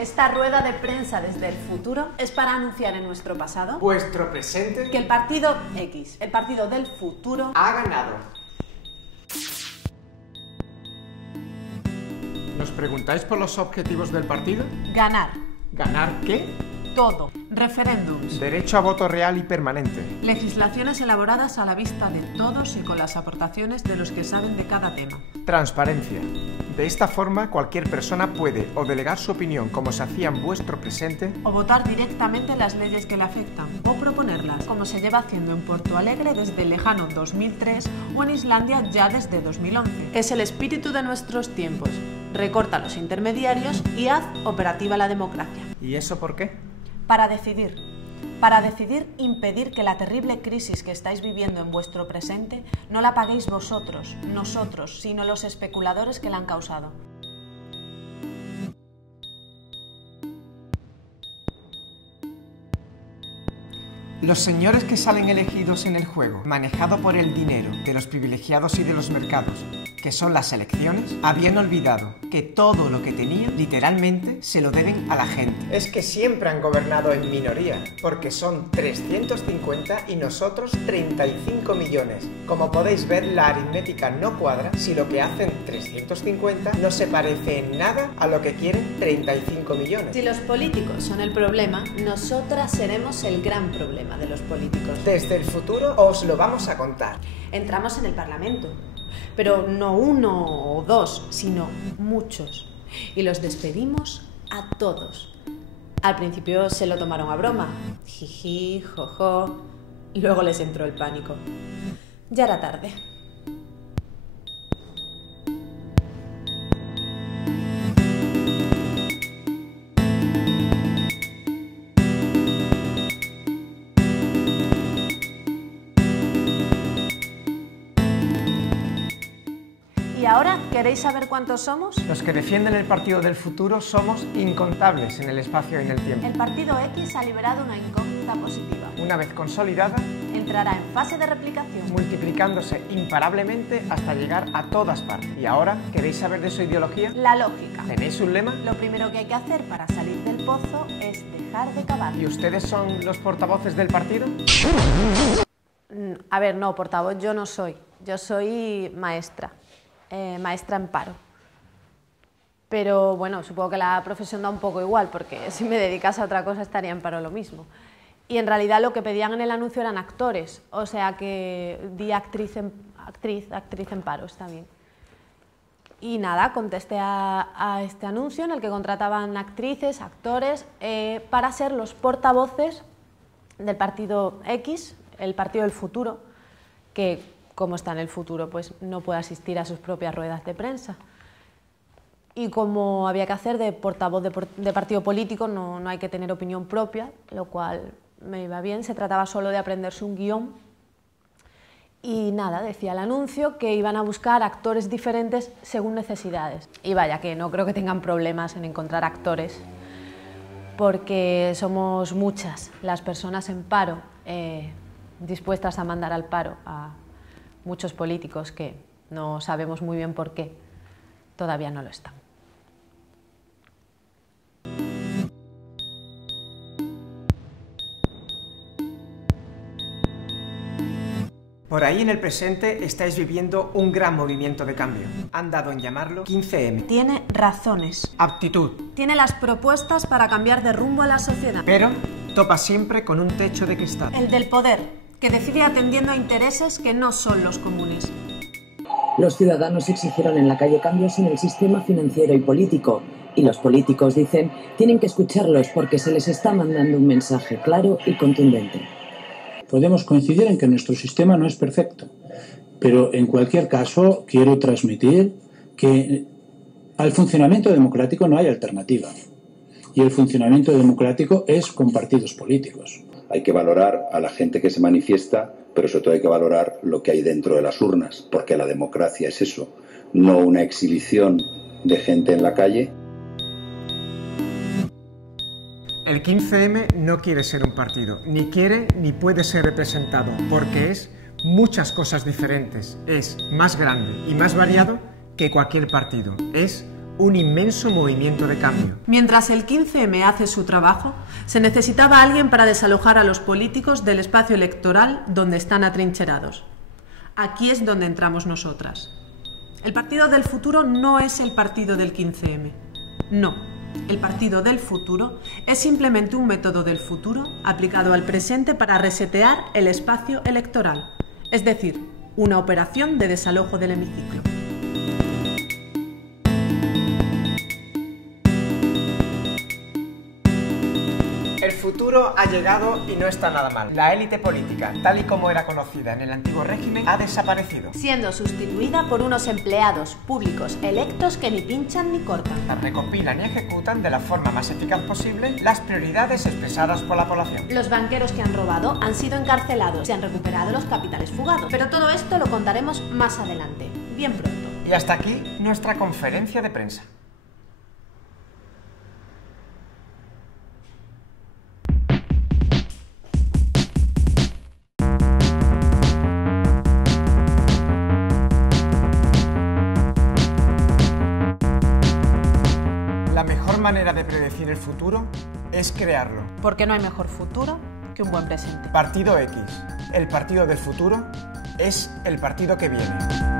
Esta rueda de prensa desde el futuro es para anunciar en nuestro pasado, vuestro presente, que el partido X, el partido del futuro, ha ganado. ¿Nos preguntáis por los objetivos del partido? ganar. ¿Ganar qué? Todo. Referéndums. Derecho a voto real y permanente. Legislaciones elaboradas a la vista de todos y con las aportaciones de los que saben de cada tema. Transparencia. De esta forma, cualquier persona puede o delegar su opinión como se hacía en vuestro presente, O votar directamente las leyes que le afectan, o proponerlas, como se lleva haciendo en Porto Alegre desde el lejano 2003 o en Islandia ya desde 2011. Es el espíritu de nuestros tiempos. Recorta los intermediarios y haz operativa la democracia. ¿Y eso por qué? Para decidir impedir que la terrible crisis que estáis viviendo en vuestro presente no la paguéis vosotros, nosotros, sino los especuladores que la han causado. Los señores que salen elegidos en el juego, manejado por el dinero de los privilegiados y de los mercados, que son las elecciones, habían olvidado que todo lo que tenían, literalmente, se lo deben a la gente. Es que siempre han gobernado en minoría, porque son 350 y nosotros 35 millones. Como podéis ver, la aritmética no cuadra si lo que hacen 350 no se parece en nada a lo que quieren 35 millones. Si los políticos son el problema, nosotras seremos el gran problema de los políticos. Desde el futuro os lo vamos a contar. Entramos en el Parlamento, pero no uno o dos, sino muchos. Y los despedimos a todos. Al principio se lo tomaron a broma. Jiji, jojo. Luego les entró el pánico. Ya era tarde. ¿Y ahora queréis saber cuántos somos? Los que defienden el partido del futuro somos incontables en el espacio y en el tiempo. El partido X ha liberado una incógnita positiva. Una vez consolidada, Entrará en fase de replicación. multiplicándose imparablemente hasta llegar a todas partes. ¿Y ahora queréis saber de su ideología? La lógica. ¿Tenéis un lema? Lo primero que hay que hacer para salir del pozo es dejar de cavar. ¿Y ustedes son los portavoces del partido? A ver, no, portavoz yo no soy. Yo soy maestra. Maestra en paro. Pero bueno, supongo que la profesión da un poco igual, porque si me dedicase a otra cosa estaría en paro lo mismo. Y en realidad lo que pedían en el anuncio eran actores, o sea que di actriz en paro, está bien. Y nada, contesté a este anuncio en el que contrataban actrices, actores, para ser los portavoces del partido X, el partido del futuro, que como está en el futuro, pues no puede asistir a sus propias ruedas de prensa. Y como había que hacer de portavoz de partido político, no hay que tener opinión propia, lo cual me iba bien, se trataba solo de aprenderse un guión. Y nada, decía el anuncio que iban a buscar actores diferentes según necesidades. Y vaya, que no creo que tengan problemas en encontrar actores, porque somos muchas las personas en paro, dispuestas a mandar al paro a muchos políticos que no sabemos muy bien por qué todavía no lo están. Por ahí en el presente estáis viviendo un gran movimiento de cambio. Han dado en llamarlo 15M. Tiene razones. Aptitud. Tiene las propuestas para cambiar de rumbo a la sociedad. Pero topa siempre con un techo de cristal. El del poder, que decide atendiendo a intereses que no son los comunes. Los ciudadanos exigieron en la calle cambios en el sistema financiero y político. Y los políticos dicen, tienen que escucharlos porque se les está mandando un mensaje claro y contundente. Podemos coincidir en que nuestro sistema no es perfecto, pero en cualquier caso quiero transmitir que al funcionamiento democrático no hay alternativa. Y el funcionamiento democrático es con partidos políticos. Hay que valorar a la gente que se manifiesta, pero sobre todo hay que valorar lo que hay dentro de las urnas, porque la democracia es eso, no una exhibición de gente en la calle. El 15M no quiere ser un partido, ni quiere ni puede ser representado, porque es muchas cosas diferentes, es más grande y más variado que cualquier partido, es un inmenso movimiento de cambio. Mientras el 15M hace su trabajo, se necesitaba alguien para desalojar a los políticos del espacio electoral donde están atrincherados. Aquí es donde entramos nosotras. El Partido del Futuro no es el partido del 15M. No, el Partido del Futuro es simplemente un método del futuro aplicado al presente para resetear el espacio electoral, es decir, una operación de desalojo del hemiciclo. El futuro ha llegado y no está nada mal. La élite política, tal y como era conocida en el antiguo régimen, ha desaparecido, Siendo sustituida por unos empleados públicos electos que ni pinchan ni cortan. recopilan y ejecutan de la forma más eficaz posible las prioridades expresadas por la población. Los banqueros que han robado han sido encarcelados, se han recuperado los capitales fugados. Pero todo esto lo contaremos más adelante, bien pronto. Y hasta aquí nuestra conferencia de prensa. La mejor manera de predecir el futuro es crearlo. Porque no hay mejor futuro que un buen presente. Partido X, el partido del futuro, es el partido que viene.